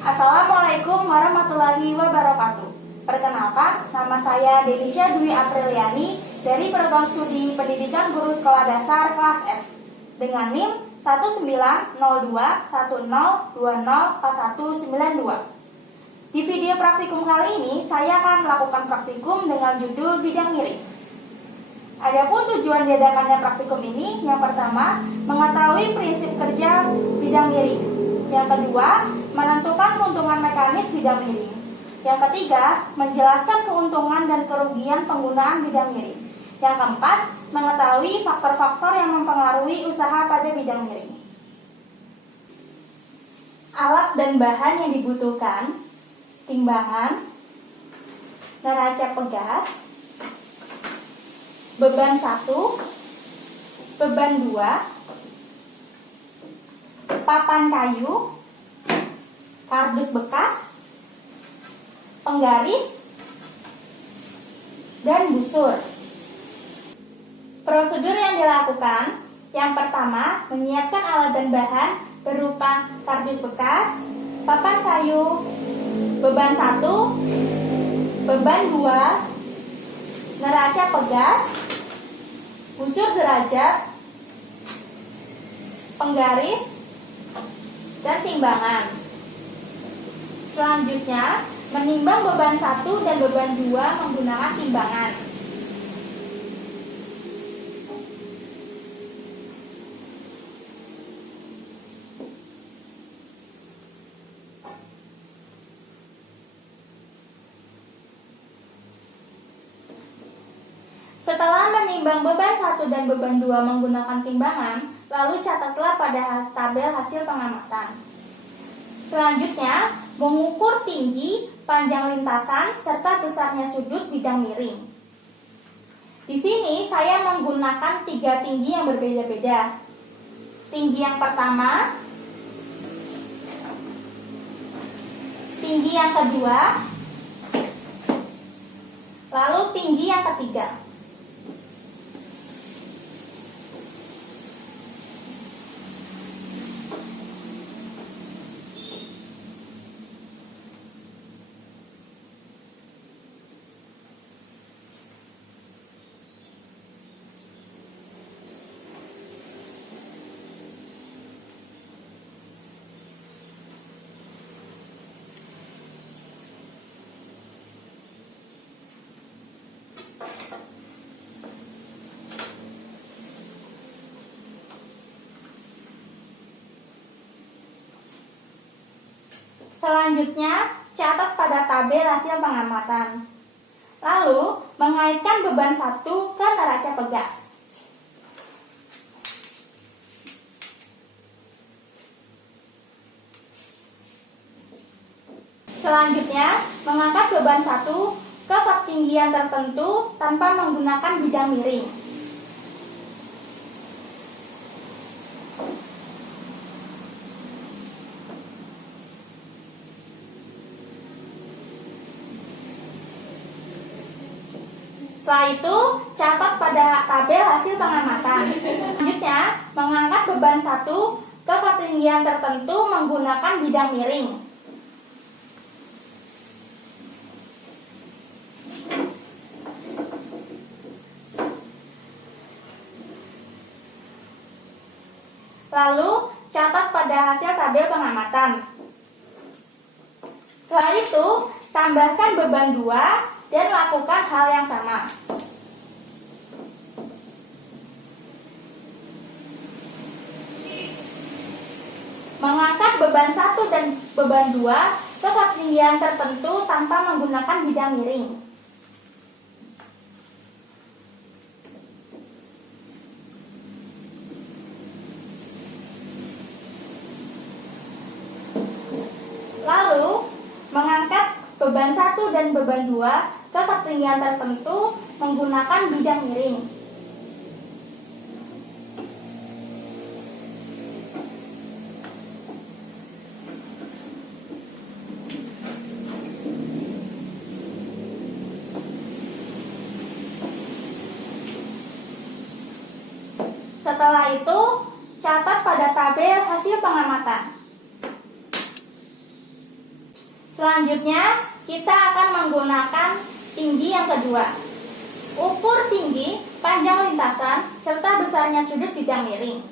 Assalamualaikum warahmatullahi wabarakatuh. Perkenalkan, nama saya Denisha Dwi Apriliani dari Program Studi Pendidikan Guru Sekolah Dasar kelas F dengan NIM 190210204192. Di video praktikum kali ini, saya akan melakukan praktikum dengan judul bidang miring. Adapun tujuan diadakannya praktikum ini, yang pertama, mengetahui prinsip kerja bidang miring. Yang kedua, menentukan keuntungan mekanis bidang miring. Yang ketiga, menjelaskan keuntungan dan kerugian penggunaan bidang miring. Yang keempat, mengetahui faktor-faktor yang mempengaruhi usaha pada bidang miring. Alat dan bahan yang dibutuhkan: timbangan, neraca pegas, beban 1, beban 2, papan kayu, kardus bekas, penggaris, dan busur. Prosedur yang dilakukan: yang pertama, menyiapkan alat dan bahan berupa kardus bekas, papan kayu, beban 1, beban 2, neraca pegas, busur derajat, penggaris, dan timbangan. Selanjutnya, menimbang beban 1 dan beban 2 menggunakan timbangan. Setelah menimbang beban 1 dan beban 2 menggunakan timbangan, lalu catatlah pada tabel hasil pengamatan. Selanjutnya, mengukur tinggi, panjang lintasan, serta besarnya sudut bidang miring. Di sini saya menggunakan 3 tinggi yang berbeda-beda. Tinggi yang pertama, tinggi yang kedua, lalu tinggi yang ketiga. Selanjutnya, catat pada tabel hasil pengamatan. Lalu, mengaitkan beban 1 ke neraca pegas. Selanjutnya, mengangkat beban 1 ke ketinggian tertentu tanpa menggunakan bidang miring. Setelah itu, catat pada tabel hasil pengamatan. Selanjutnya, mengangkat beban 1 ke ketinggian tertentu menggunakan bidang miring. Lalu, catat pada hasil tabel pengamatan. Setelah itu, tambahkan beban 2 dan lakukan hal yang sama. Mengangkat beban 1 dan beban 2 ke ketinggian tertentu tanpa menggunakan bidang miring. Lalu, mengangkat beban 1 dan beban 2 ke ketinggian tertentu menggunakan bidang miring. Setelah itu, catat pada tabel hasil pengamatan. Selanjutnya, kita akan menggunakan tinggi yang kedua. Ukur tinggi, panjang lintasan, serta besarnya sudut bidang miring.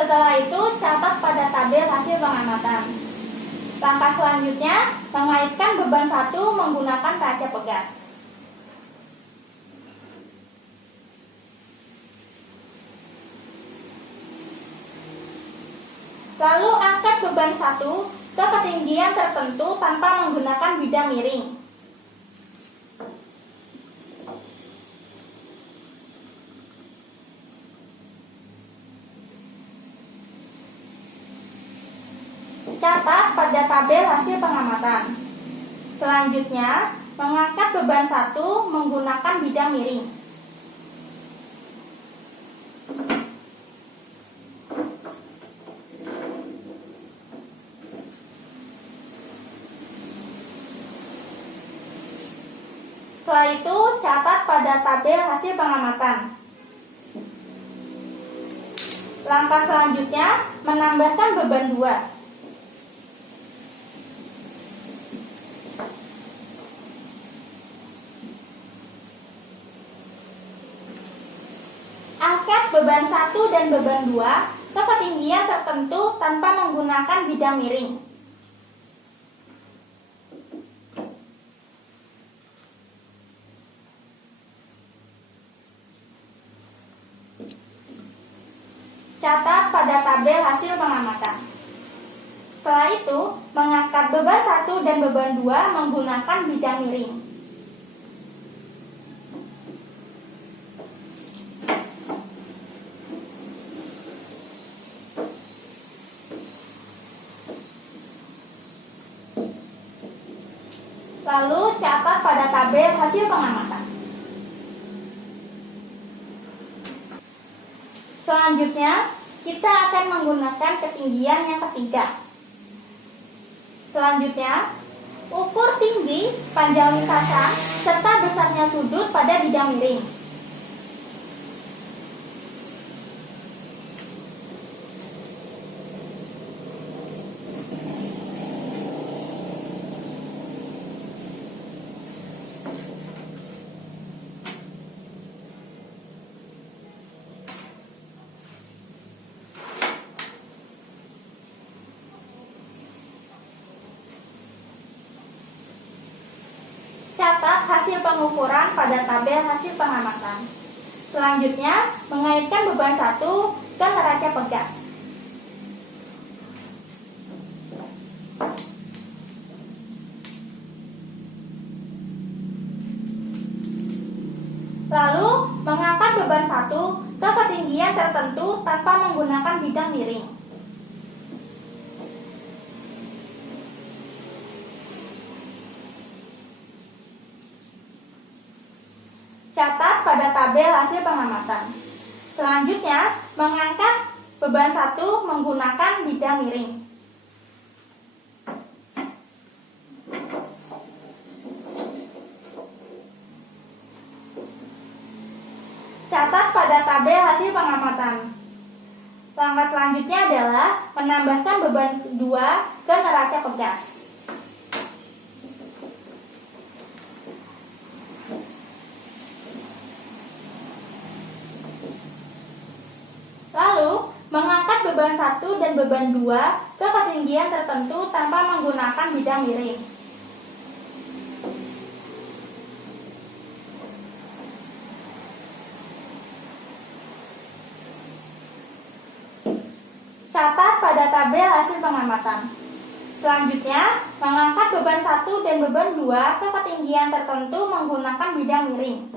Setelah itu, catat pada tabel hasil pengamatan. Langkah selanjutnya, mengaitkan beban 1 menggunakan kaca pegas. Lalu angkat beban 1 ke ketinggian tertentu tanpa menggunakan bidang miring. Catat pada tabel hasil pengamatan. Selanjutnya, mengangkat beban 1 menggunakan bidang miring. Setelah itu, catat pada tabel hasil pengamatan. Langkah selanjutnya, menambahkan beban 2. Angkat beban 1 dan beban 2 ke ketinggian tertentu tanpa menggunakan bidang miring. Catat pada tabel hasil pengamatan. Setelah itu, mengangkat beban 1 dan beban 2 menggunakan bidang miring. Lalu catat pada tabel hasil pengamatan. Selanjutnya, kita akan menggunakan ketinggian yang ketiga. Selanjutnya, ukur tinggi, panjang lintasan, serta besarnya sudut pada bidang miring. Catat hasil pengukuran pada tabel hasil pengamatan. Selanjutnya, mengaitkan beban 1 ke neraca pegas. Lalu, mengangkat beban 1 ke ketinggian tertentu tanpa menggunakan bidang miring. Catat pada tabel hasil pengamatan. Selanjutnya, mengangkat beban 1 menggunakan bidang miring. Catat pada tabel hasil pengamatan. Langkah selanjutnya adalah menambahkan beban 2 ke neraca pegas. Lalu, mengangkat beban 1 dan beban 2 ke ketinggian tertentu tanpa menggunakan bidang miring. Catat pada tabel hasil pengamatan. Selanjutnya, mengangkat beban 1 dan beban 2 ke ketinggian tertentu menggunakan bidang miring.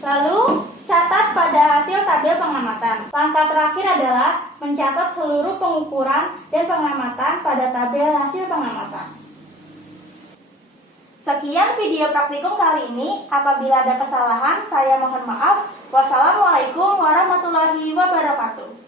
Lalu, catat pada hasil tabel pengamatan. Langkah terakhir adalah mencatat seluruh pengukuran dan pengamatan pada tabel hasil pengamatan. Sekian video praktikum kali ini. Apabila ada kesalahan, saya mohon maaf. Wassalamualaikum warahmatullahi wabarakatuh.